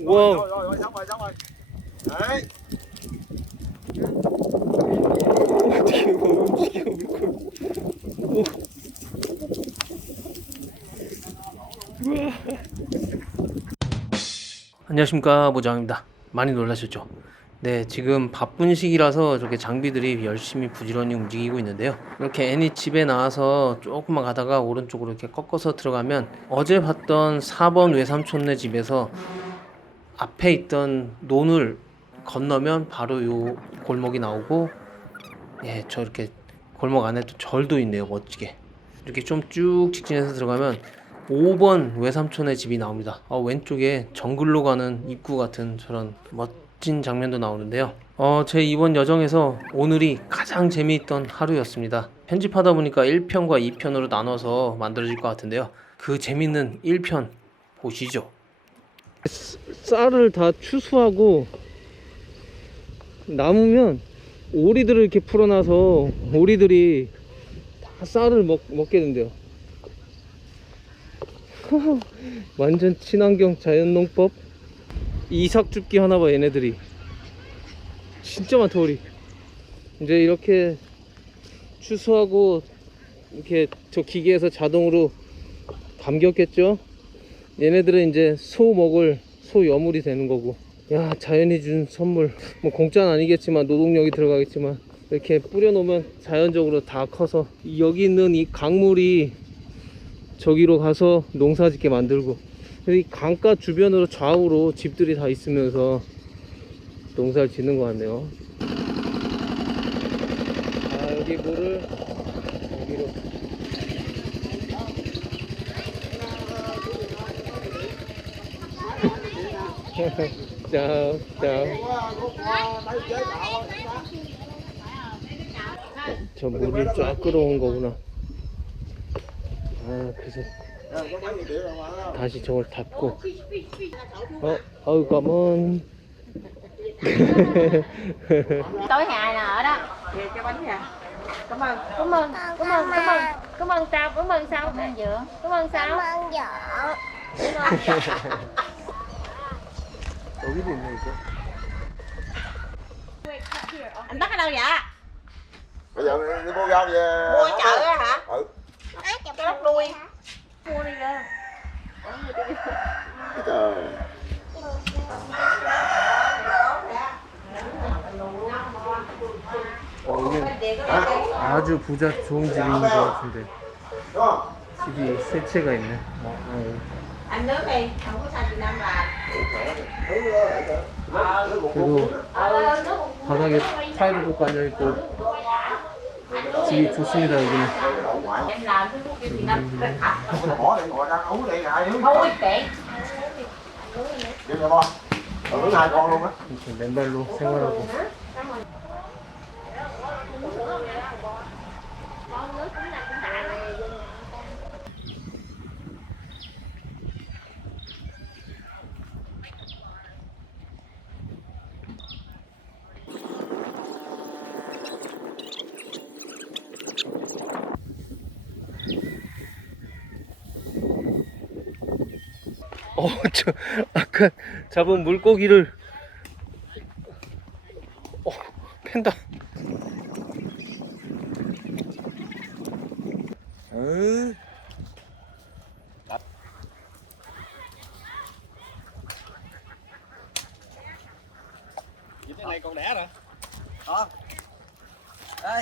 Wow. 어떻게. 안녕하십니까 모장입니다 많이 놀라셨죠 네 지금 바쁜 시기라서 저렇게 장비들이 열심히 부지런히 움직이고 있는데요 이렇게 애니 집에 나와서 조금만 가다가 오른쪽으로 이렇게 꺾어서 들어가면 어제 봤던 4번 외삼촌네 집에서 앞에 있던 논을 건너면 바로 요 골목이 나오고 예, 저 이렇게 골목 안에 또 절도 있네요, 멋지게. 이렇게 좀 쭉 직진해서 들어가면 5번 외삼촌의 집이 나옵니다. 어, 왼쪽에 정글로 가는 입구 같은 저런 멋 진 장면도 나오는데요. 어, 제 이번 여정에서 오늘이 가장 재미있던 하루였습니다. 편집하다 보니까 1편과 2편으로 나눠서 만들어질 것 같은데요. 그 재밌는 1편 보시죠. 쌀을 다 추수하고 남으면 오리들을 이렇게 풀어놔서 오리들이 다 쌀을 먹, 먹게 된대요. 완전 친환경 자연농법 이삭 줍기 하나 봐 얘네들이. 진짜 많다 오리. 이제 이렇게 추수하고 이렇게 저 기계에서 자동으로 담겼겠죠? 얘네들은 이제 소 먹을 소 여물이 되는 거고. 야 자연이 준 선물. 뭐 공짜는 아니겠지만 노동력이 들어가겠지만 이렇게 뿌려놓으면 자연적으로 다 커서 여기 있는 이 강물이 저기로 가서 농사 짓게 만들고 이 강가 주변으로 좌우로 집들이 다 있으면서 농사를 짓는 것 같네요 아 여기 물을 여기로 자, 자. 저 물을 쫙 끌어온 거구나. 아, 그래서 다시 저걸 닫고. 어, 아우, 까먼. tối ngày nè ở đó Về cho bánh nha. Cảm ơn. cảm ơn cảm ơn cảm ơn cảm ơn sao cảm ơn sao cảm ơn dượng cảm ơn sao Cảm ơn vợ. 여기도 있네, 이거. Anh bắt ở đâu vậy? Bây giờ đi mua rau về. Mua ở chợ á hả? Ừ. Ai chụp Cái lóc nuôi. 어, 여기 아주 부자 좋은 집인 것 같은데. 집이 세 채가 있네. 어, 어. 그리고 바닥에 꽂고 앉아 있고 집이 좋습니다 여기는 Em làm cái thuốc cho chị Năm. Bỏ điện thoại ra ấu đây nè, hướng. Thôi kệ. Đi nha con. Ừ, hướng hai con luôn á. 이렇게 맨발로 생활하고 어, 저 아까 잡은 물고기를 어.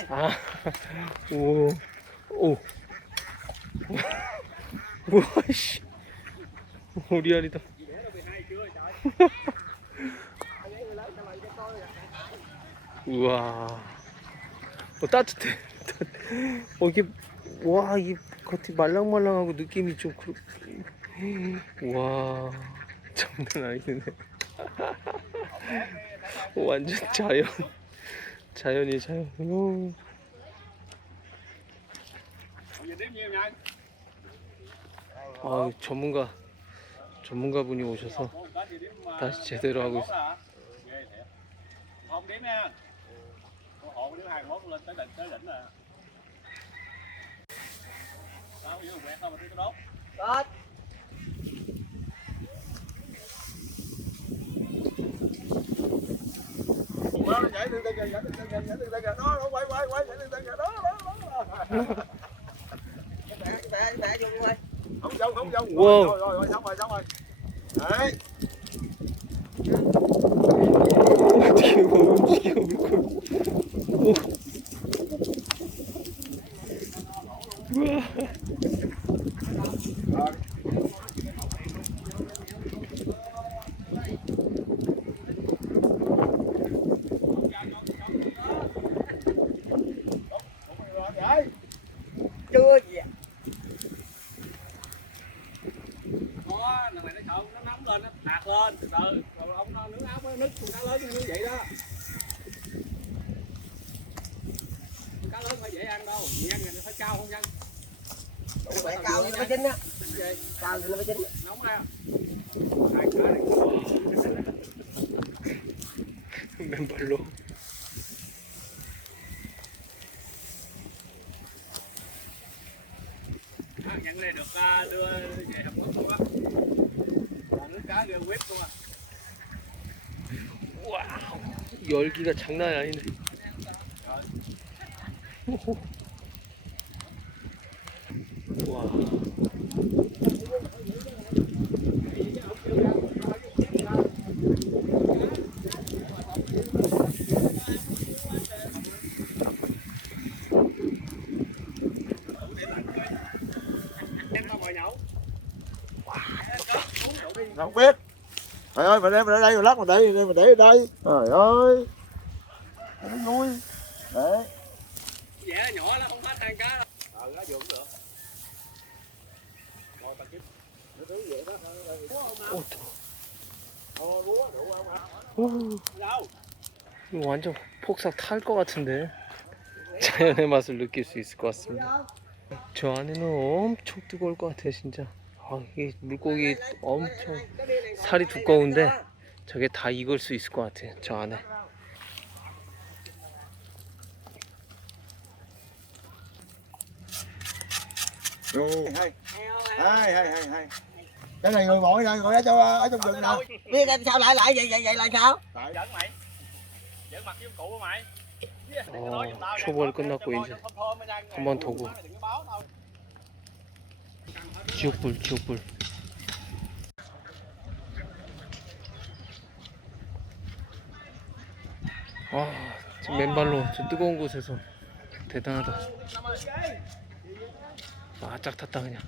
아, 와, 씨, 우리 알이다. 우와, 어, 따뜻해. 어, 이게, 와, 이게 겉이 말랑말랑하고 느낌이 좀 그렇, 와, 장난 아니네. 완전 자연, 자연이 자연. 오. 아, 전문가 전문가 분이 오셔서 다시 제대로 하고. Wow. 어떻게 움직여 물고 phải dễ ăn đâu, nhanh thì nó phải cao không nhanh Mẹ cao thì nó mới chín á. Gì? Cao thì nó mới chín. Nóng ra Hai cá này 맨발로 Đó, nhận này được à, đưa về Hàn Quốc luôn á Là nước cá ghê quýt luôn à 와우 열기가 장난이 아니네 không biết. Trời ơi, mà đem ở đây, mà lát mà để, đem mà để ở đây. Trời ơi. Vui. Đấy. 오, 이거 완전 폭삭 탈 것 같은데. 자연의 맛을 느낄 수 있을 것 같습니다. 저 안에는 엄청 뜨거울 것 같아요 진짜. 아, 이게 물고기 엄청 살이 두꺼운데 저게 다 익을 수 있을 것 같아요 저 안에. Rồi, Hay, hay, hay, hay. Cái này người mỏi này, ngồi ở trong, ở trong rừng nè. Biết em sao lại lại vậy vậy vậy là sao? Tại Giỡn mày Giỡn mặt với cụ của mày 어, 초벌 끝났고 이제 한 번 더고 지옥불 지옥불 아 지금 맨발로 저 뜨거운 곳에서 대단하다 바짝 탔다 그냥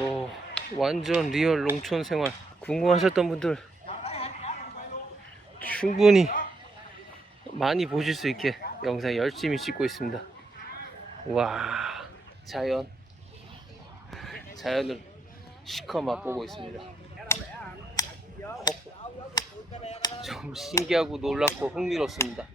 오 완전 리얼 농촌 생활 궁금하셨던 분들 충분히 많이 보실 수 있게 영상 열심히 찍고 있습니다. 와 자연 자연을 시커 맛보고 있습니다. 어, 좀 신기하고 놀랍고 흥미롭습니다.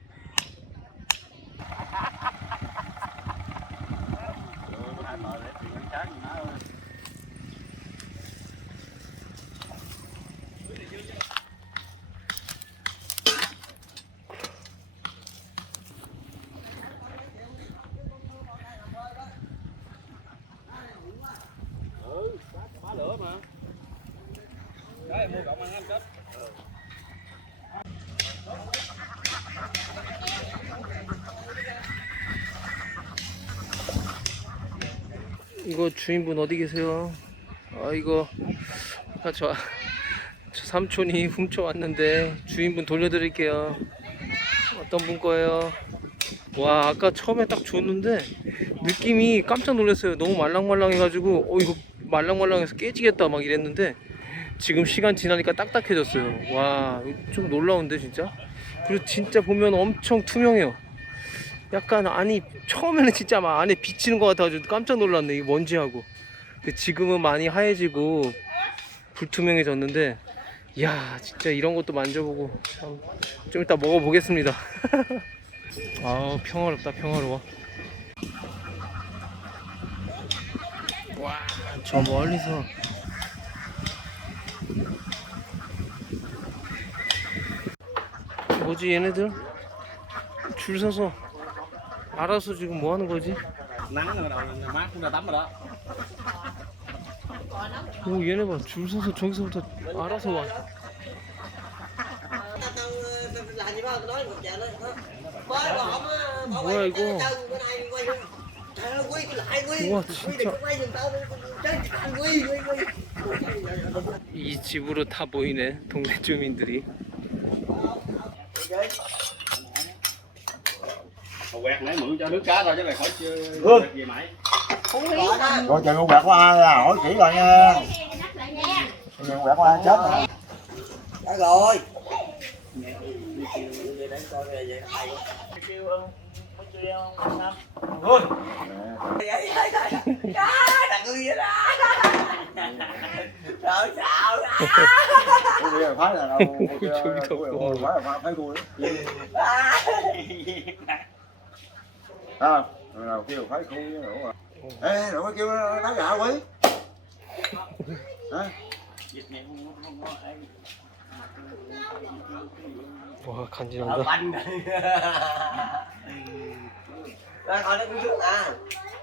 이거 주인분 어디 계세요? 아 이거 아까 저, 저 삼촌이 훔쳐왔는데 주인분 돌려드릴게요. 어떤 분 거예요? 와 아까 처음에 딱 줬는데 느낌이 깜짝 놀랐어요. 너무 말랑말랑 해가지고 어 이거 말랑말랑해서 깨지겠다 막 이랬는데 지금 시간 지나니까 딱딱해졌어요. 와 좀 놀라운데 진짜. 그리고 진짜 보면 엄청 투명해요. 약간 안이 처음에는 진짜 막 안에 비치는 것 같아가지고 깜짝 놀랐네 이 먼지하고 근데 지금은 많이 하얘지고 불투명해졌는데 이야 진짜 이런 것도 만져보고 참 좀 이따 먹어보겠습니다 아우 평화롭다 평화로워 와 저 멀리서 뭐지 얘네들 줄 서서 알아서 지금 뭐 하는 거지? 오 얘네 봐 줄 서서 저기서부터 알아서 와 뭐야, 이거? quay 진짜. 이 집으로 다 모이네 동네 주민들이 quẹt nãy mượn cho nước cá thôi chứ mày khỏi chưa Hương. gì mãi. Rồi chừng con quẹt qua ai à, hỏi kỹ rồi nha. Chừng con quẹt qua ai chết rồi. Đã rồi Hương Đặt người vậy đó. Trời sao đó Phái là đâu? Phái là phái tôi đó à rồi nào kêu phái khu với nữa mà ê rồi mới kêu nó gạo quý hả 와 ở 간지난다 banh rồi thôi nó cũng xuống à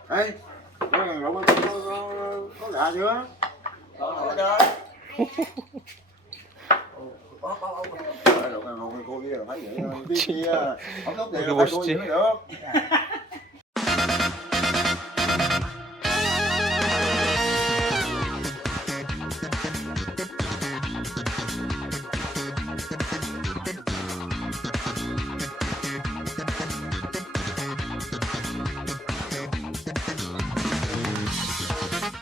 ê rồi rồi mới kêu có có- có gạo chưa Không được. Có, có, có. rồi rồi cô kia là phải vậy biết kia không tốt gì 이게 là phải cô 멋있지? gì mới được